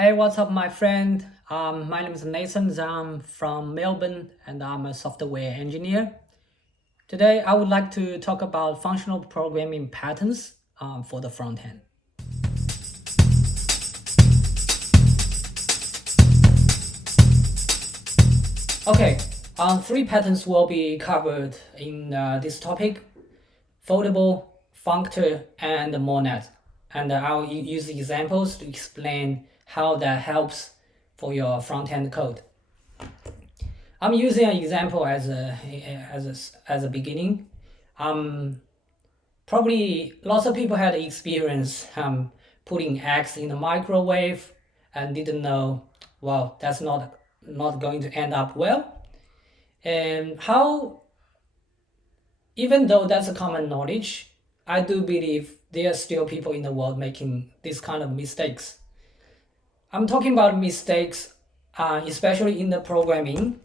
Hey, what's up, my friend? My name is Nathan. I'm from Melbourne and I'm a software engineer. Today, I would like to talk about functional programming patterns for the front end. Okay, three patterns will be covered in this topic: Foldable, Functor, and Monad. And I'll use examples to explain how that helps for your front-end code. I'm using an example as a beginning. Probably lots of people had experience putting eggs in the microwave and didn't know, well, that's not going to end up well. And how, even though that's a common knowledge, I do believe there are still people in the world making this kind of mistakes. I'm talking about mistakes, especially in the programming.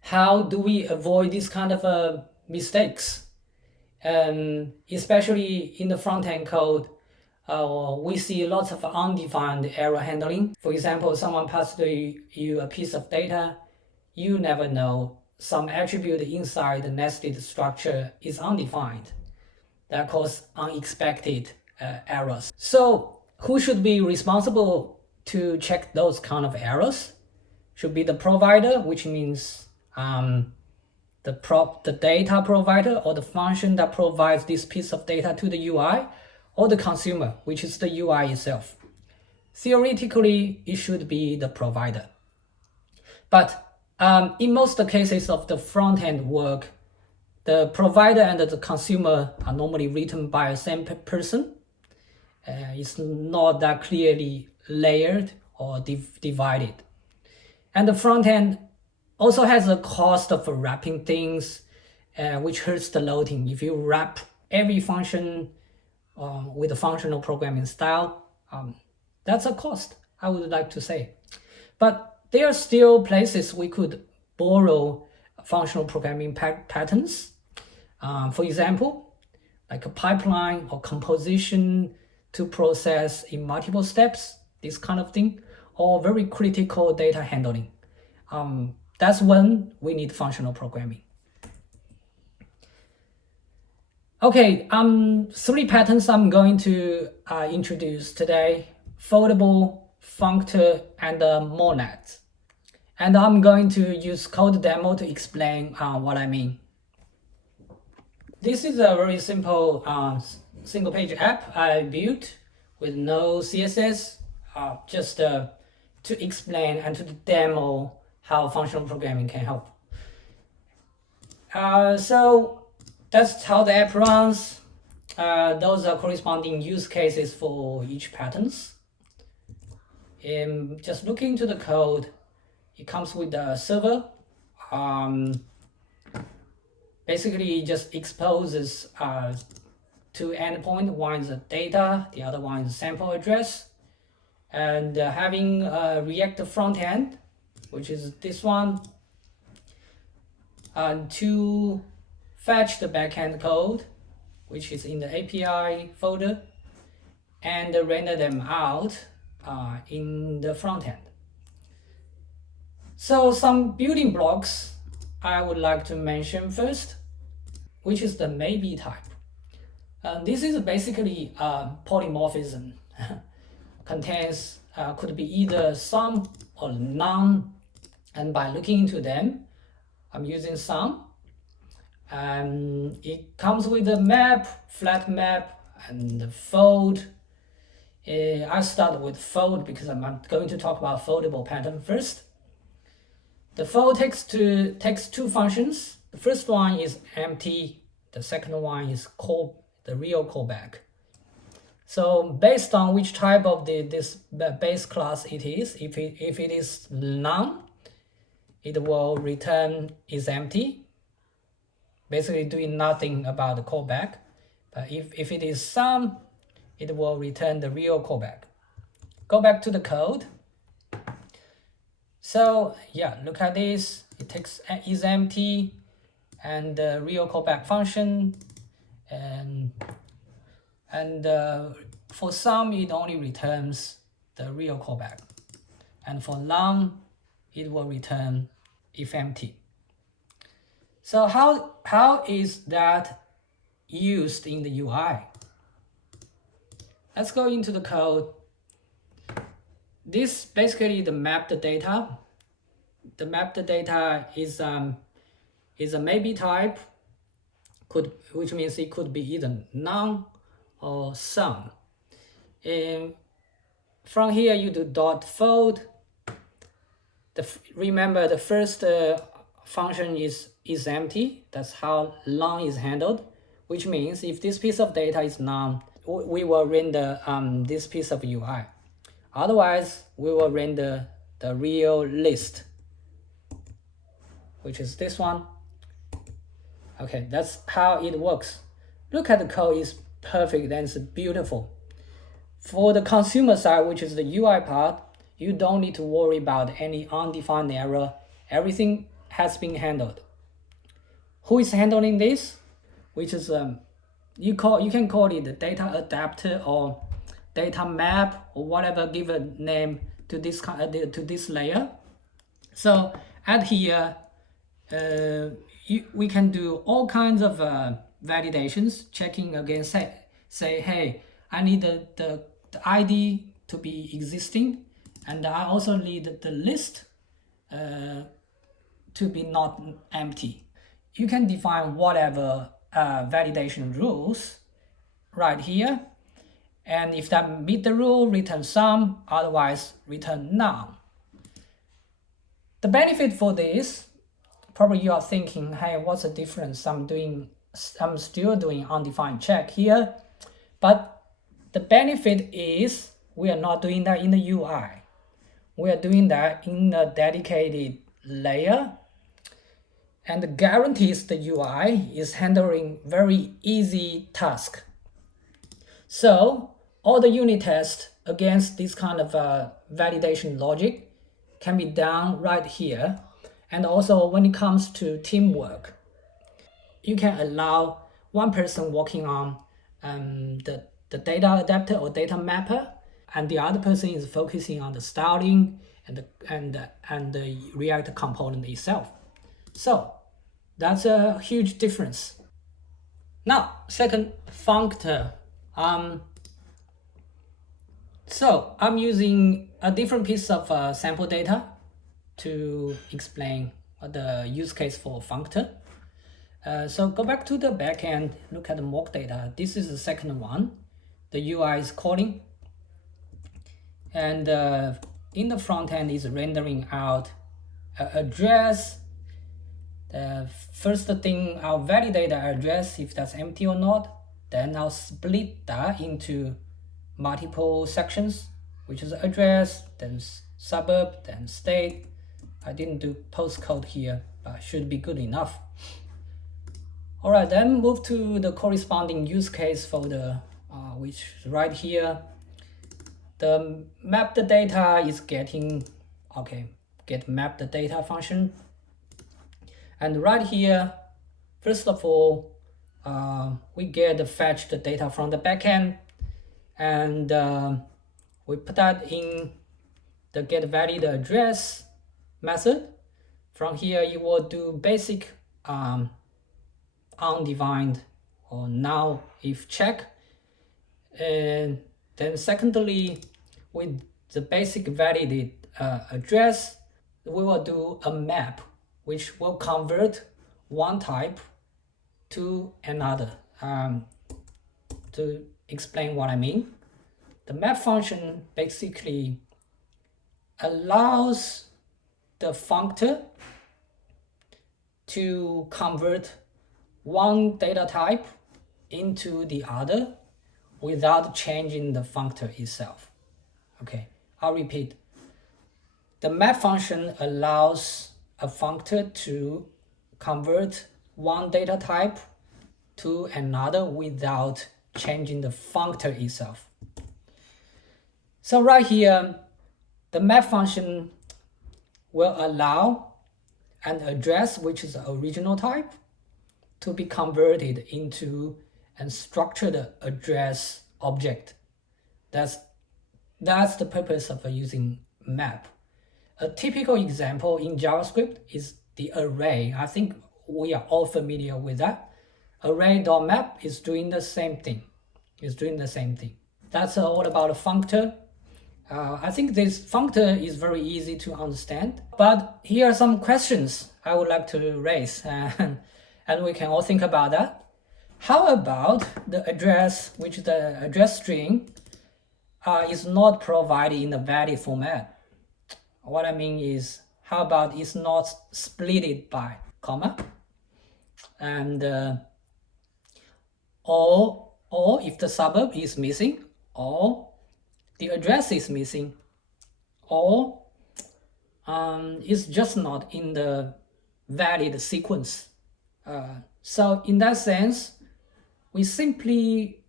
How do we avoid this kind of mistakes? Especially in the front-end code, we see lots of undefined error handling. For example, someone passed you a piece of data, you never know some attribute inside the nested structure is undefined. That causes unexpected errors. So who should be responsible to check those kind of errors? Should be the provider, which means the data provider or the function that provides this piece of data to the UI, or the consumer, which is the UI itself. Theoretically, it should be the provider. But in most cases of the front-end work, the provider and the consumer are normally written by the same person. It's not that clearly layered or divided. And the front-end also has a cost of wrapping things, which hurts the loading. If you wrap every function with a functional programming style, that's a cost, I would like to say. But there are still places we could borrow functional programming patterns. For example, like a pipeline or composition to process in multiple steps, this kind of thing, or very critical data handling. That's when we need functional programming. Okay, three patterns I'm going to introduce today: Foldable, Functor, and Monad. And I'm going to use code demo to explain what I mean. This is a very simple single-page app I built with no CSS, just to explain and to demo how functional programming can help. So that's how the app runs. Those are corresponding use cases for each patterns. Just looking into the code, it comes with a server. Basically, it just exposes two endpoints. One is the data, the other one is sample address. And having a React front end, which is this one, to fetch the backend code, which is in the API folder, and render them out in the front end. So some building blocks I would like to mention first, which is the maybe type. This is basically polymorphism. Contains could be either some or none, and by looking into them, I'm using some. It comes with a map, flat map, and the fold. I start with fold because I'm going to talk about foldable pattern first. The fold takes two functions. The first one is empty. The second one is the real callback. So based on which type of this base class it is, if it is none, it will return is empty, basically doing nothing about the callback. But if it is some, it will return the real callback. Go back to the code. So yeah, look at this. It takes is empty and the real callback function, and for some it only returns the real callback. And for none, it will return if empty. So how is that used in the UI? Let's go into the code. This basically the mapped data. The mapped data is a maybe type, which means it could be either none or some. And from here you do .fold. Remember the first function is empty. That's how none is handled, which means if this piece of data is none, we will render this piece of UI. Otherwise, we will render the real list, which is this one. Okay, that's how it works. Look at the code, it's perfect and it's beautiful. For the consumer side, which is the UI part, you don't need to worry about any undefined error. Everything has been handled. Who is handling this? Which is you can call it the data adapter or data map or whatever. Give a name to this layer. So at here, we can do all kinds of validations, checking again. Say, hey, I need the ID to be existing, and I also need the list to be not empty. You can define whatever validation rules right here, and if that meet the rule, return some, otherwise return none. The benefit for this, probably you are thinking, hey, what's the difference? I'm still doing undefined check here, but the benefit is we are not doing that in the UI. We are doing that in a dedicated layer, and guarantees the UI is handling very easy task. So all the unit tests against this kind of validation logic can be done right here. And also when it comes to teamwork, you can allow one person working on the data adapter or data mapper, and the other person is focusing on the styling and the React component itself. So that's a huge difference. Now, second, Functor. So I'm using a different piece of sample data to explain the use case for Functor. So go back to the backend, look at the mock data. This is the second one. The UI is calling, and in the front end is rendering out address. The first thing, I'll validate the address if that's empty or not. Then I'll split that into multiple sections, which is address, then suburb, then state. I didn't do postcode here, but should be good enough. All right, then move to the corresponding use case for the which is right here. The mapped data is getting, get mapped data function. And right here, first of all, we get the fetch the data from the backend, and we put that in the get valid address method. From here, you will do basic undefined or now if check. And then secondly, with the basic valid address, we will do a map which will convert one type to another. To explain what I mean, the map function basically allows the functor to convert one data type into the other without changing the functor itself. Okay, I'll repeat. The map function allows a functor to convert one data type to another without changing the functor itself. So right here, the map function will allow an address, which is the original type, to be converted into a structured address object. That's That's the purpose of using map. A typical example in JavaScript is the array. I think we are all familiar with that. Array.map is doing the same thing. That's all about a functor. I think this functor is very easy to understand, but here are some questions I would like to raise, and we can all think about that. How about the address, which the address string is not provided in the valid format? What I mean is, how about it's not splitted by comma, and or if the suburb is missing, or the address is missing, or it's just not in the valid sequence. So in that sense, we simply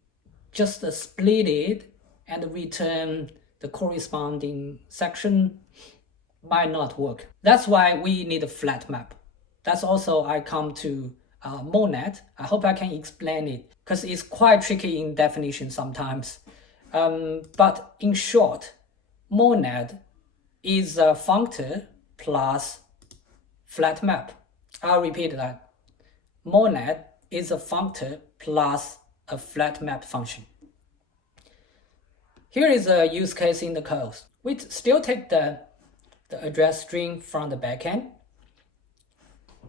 just split it and return the corresponding section might not work. That's why we need a flat map. That's also I come to monad. I hope I can explain it because it's quite tricky in definition sometimes. But in short, monad is a functor plus flat map. I'll repeat that. Monad is a functor plus a flat map function. Here is a use case in the code. We still take the address string from the backend.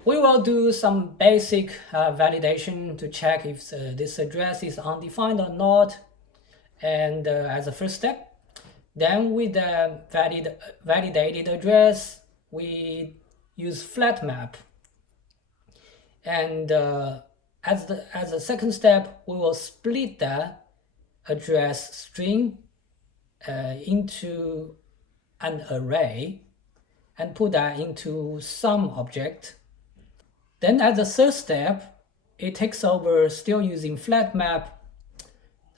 We will do some basic validation to check if this address is undefined or not. And as a first step, then with the validated address, we use flat map. And as a second step, we will split the address string into an array and put that into some object. Then as a third step, it takes over still using flat map.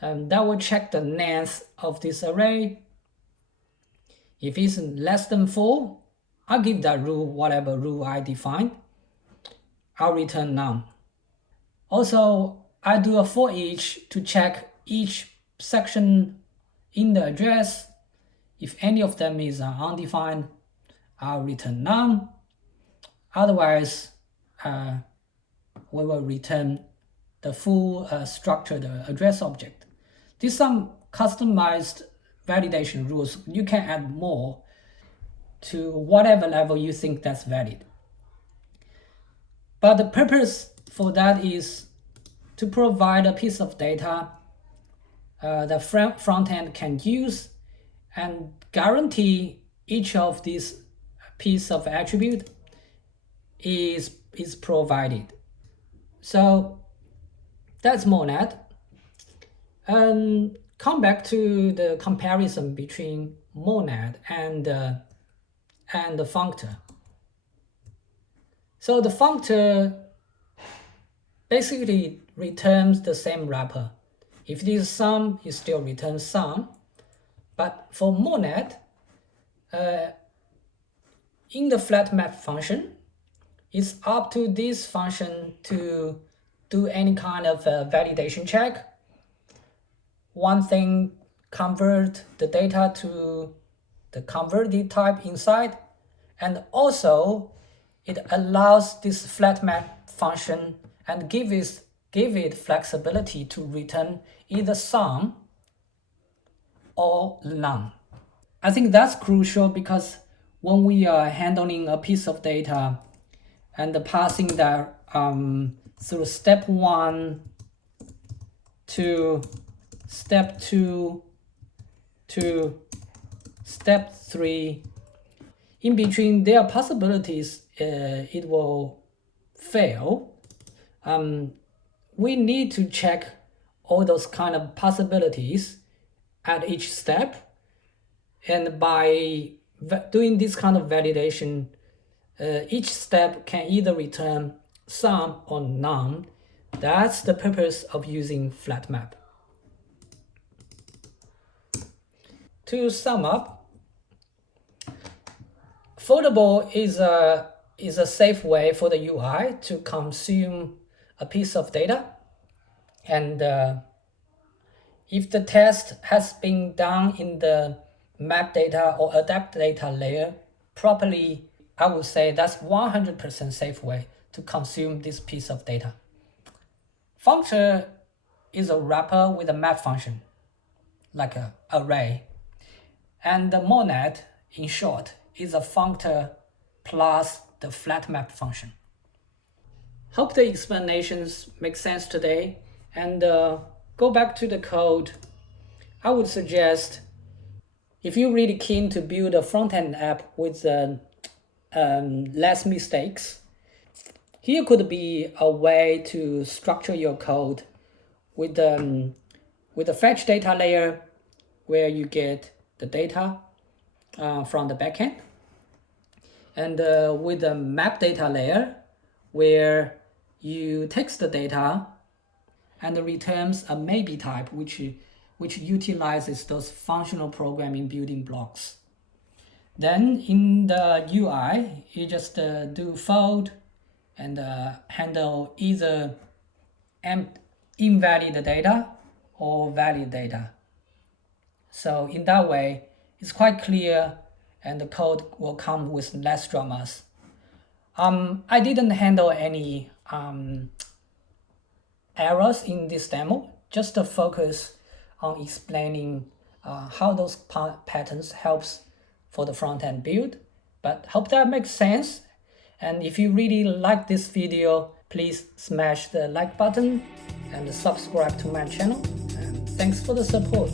That will check the length of this array. If it's less than 4, I'll give that rule whatever rule I define. I'll return none. Also, I do a for each to check each section in the address. If any of them is undefined, I'll return none. Otherwise, we will return the full structured address object. These some customized validation rules. You can add more to whatever level you think that's valid. But the purpose for that is to provide a piece of data the front end can use and guarantee each of these piece of attribute is provided. So that's monad. Come back to the comparison between monad and the functor. So the functor basically returns the same wrapper. If it is sum, it still returns sum. But for monad, in the flat map function, it's up to this function to do any kind of validation check. One thing, convert the data to the converted type inside, and also it allows this flat map function and give it flexibility to return either sum or none. I think that's crucial because when we are handling a piece of data and passing that through step 1 to step 2 to step 3, in between there are possibilities it will fail. We need to check all those kind of possibilities at each step, and by doing this kind of validation, each step can either return sum or none. That's the purpose of using flat map. To sum up, Foldable is a safe way for the UI to consume a piece of data, and if the test has been done in the map data or adapt data layer properly, I would say that's 100% safe way to consume this piece of data. Functor is a wrapper with a map function, like an array. And the monad, in short, is a functor plus the flat map function. Hope the explanations make sense today. And go back to the code. I would suggest, if you're really keen to build a front-end app with less mistakes, here could be a way to structure your code with a fetch data layer where you get the data from the backend, and with a map data layer where you text the data and returns a maybe type which utilizes those functional programming building blocks. Then in the UI, you just do fold and handle either invalid data or valid data. So in that way, it's quite clear and the code will come with less dramas. I didn't handle any errors in this demo, just to focus on explaining how those patterns helps for the front-end build. But hope that makes sense. And if you really like this video, please smash the like button and subscribe to my channel. And thanks for the support.